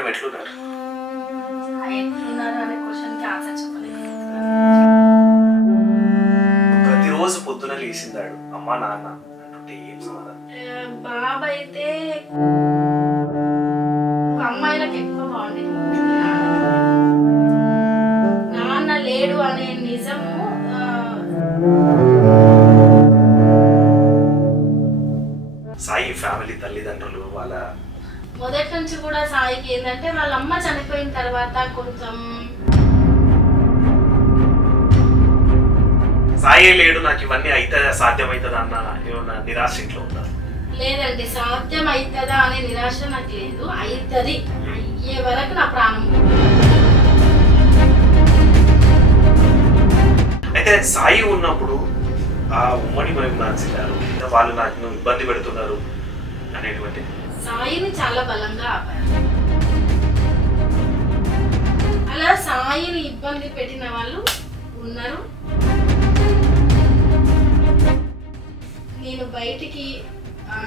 Madam ఎట్లున్నారు? ఎట్లున్నారు అనే క్వశ్చన్కి ఆన్సర్ చెప్పలేకపోతున్నాను. ప్రతిరోజు పొద్దున లేచిందాడు అమ్మా నాన్న అంటే ఏం సమాధానం? బాబు అయితే అమ్మాయిలకు ఎక్కువ బాగుండేది. నాన్న లేడు అనే నిజము సాయి ఫ్యామిలీ తల్లిదండ్రులు వాళ్ళ మొదటి నుంచి కూడా సాయికి ఏంటంటే వాళ్ళ అమ్మ చనిపోయిన తర్వాత కొంచెం సాయే లేడు నాకు ఇవన్నీ అయితే సాధ్యమవుతుంది అన్న ఏమన్నా నిరాశ ఇంట్లో ఉందా? లేదండి, సాధ్యం అవుతుందా అనే నిరాశ నాకు లేదు. అవుతుంది, అయ్యే వరకు నా ప్రాణం. అయితే సాయి ఉన్నప్పుడు ఆ ఉమ్మడి మహిళలు వాళ్ళు నాకు ఇబ్బంది పెడుతున్నారు అనేటువంటి సాయిని చాలా బలంగా ఆపారు. అలా సాయిని ఇబ్బంది పెట్టిన వాళ్ళు ఉన్నారు. నేను బయటికి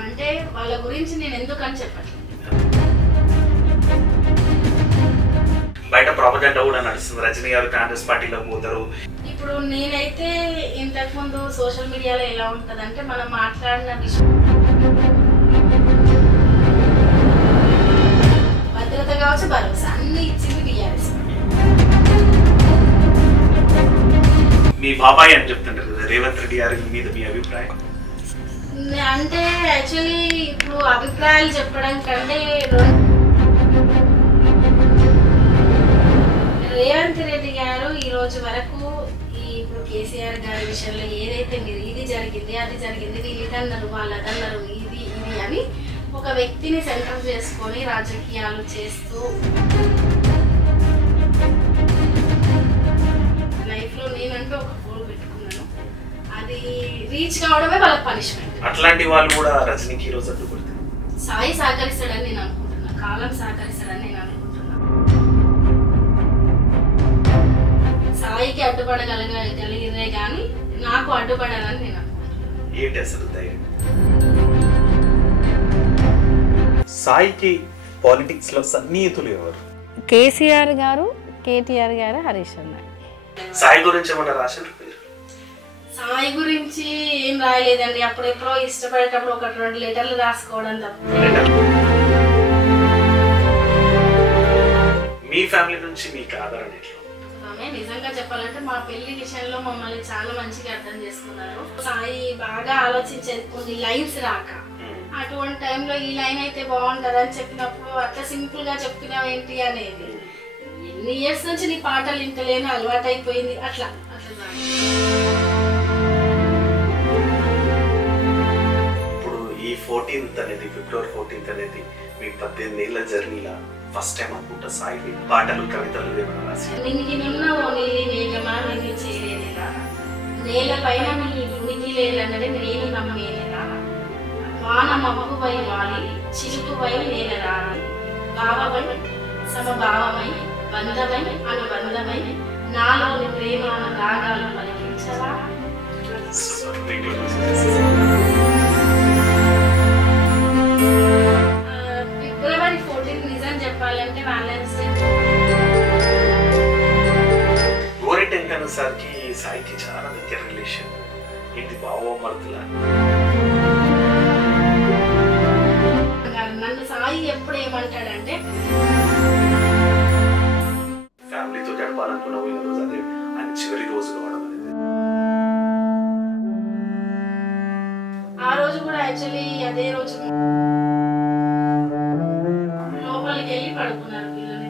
అంటే వాళ్ళ గురించి నేను ఎందుకని చెప్పట్లేదు. బయట ప్రాపగండా కూడా నడుస్తుంది, రజనీ గారు కాంగ్రెస్ పార్టీలో పోతారు. ఇప్పుడు నేనైతే ఇంతకుముందు సోషల్ మీడియాలో ఎలా ఉంటుందంటే మనం మాట్లాడిన విషయం భద్రత కావచ్చు, భరోసా అన్ని ఇచ్చింది టీఆర్ఎస్. మీ బాబాయ్ అని చెప్తుంటారు కదా రేవంత్ రెడ్డి గారి మీద మీ అభిప్రాయం? అంటే యాక్చువల్లీ ఇప్పుడు అభిప్రాయాలు చెప్పడం కంటే రేవంత్ రెడ్డి గారు ఈ రోజు వరకు ఇప్పుడు కేసీఆర్ గారి విషయంలో ఏదైతే మీరు ఇది జరిగింది అది జరిగింది వీళ్ళు ఇదన్నారు వాళ్ళు అదన్నారు ఇది ఇది అని ఒక వ్యక్తిని సెంటర్ చేసుకొని రాజకీయాలు చేస్తూ లైఫ్లో నేనంటూ ఒక గోల్ పెట్టుకున్నాను. అది రీచ్ కావడమే వాళ్ళకి పనిష్మెంట్. అట్లాంటి వాళ్ళు కూడా రజనీకి ఈరోజు అడ్డుపడతారు. సాయి సహకరిస్తాడని నేను అనుకుంటున్నా, కాలం సహకరిస్తాడని నేను అనుకుంటున్నా. సాయికి అడ్డుపడగలిగితే కానీ నాకు అడ్డుపడాలని నేను అనుకుంటున్నాను. ఏంటి అసలు ధైర్యం? సాయికి పాలిటిక్స్ లో సన్నిహితులు ఎవరు? కేసీఆర్ గారు, కేటీఆర్ గారు, హరీష్ అన్న. సాయి గురించి ఏమన్నా రాశారు? సాయి గురించి ఏం రాయలేదండి. అప్పుడెప్పుడో ఇష్టపడేటప్పుడు ఒక 2 లెటర్లు రాసుకోవడం తప్ప. మీ ఫ్యామిలీ నుంచి మీకు ఆదరణ ఎట్లా? నిజంగా చెప్పాలంటే మా పెళ్లి విషయంలో మమ్మల్ని చాలా మంచిగా అర్థం చేసుకున్నారు. సాయి బాగా ఆలోచించేది కొన్ని లైన్స్ రాక అటువంటి టైంలో ఈ లైన్ అయితే బాగుంటుంది అని చెప్పినప్పుడు అట్లా సింపుల్ గా చెప్పినావు ఏంటి అనేది. ఎన్ని ఇయర్స్ నుంచి నీ పాటలు వింటలేని అలవాటు అయిపోయింది అట్లా అట్లా. ఇప్పుడు ఈ 14th అనేది ఫిబ్రవరి 14th అనేది మీ 18 ఏళ్ల జర్నీలా ఫస్ట్ టైం అనుకుంటా సాయి పాటలు కవితలు ఏమైనా రాసి నిన్నున్నావో నీలి మేఘమా నిన్ను చేయలేదా నేల పైన నీ ఉనికి లేదన్నది నేను నమ్మేలేదా వాన మబ్బుపై వాలి చిలుకుపై నేల రాని భావమై సమభావమై బంధమై అనుబంధమై నాలోని ప్రేమ రాగాలు పలికించవా. ఫిబ్రవరి 14 నిజం చెప్పాలంటే వ్యాలెన్స్ డే. గోరెటెంకన్ సార్కి సాయికి చాలా దగ్గర రిలేషన్. ఏంటి బావమరుదులా? నన్ను సాయి ఎప్పుడు ఏమంటాడంటే ఫ్యామిలీతో గడపాలనుకున్న పోయిన రోజు అదే ఆయన చివరి రోజు కావడం అనేది. ఆ రోజు కూడా యాక్చువల్లీ అదే రోజు లోపలికి వెళ్ళి పడుకున్నారు పిల్లలు.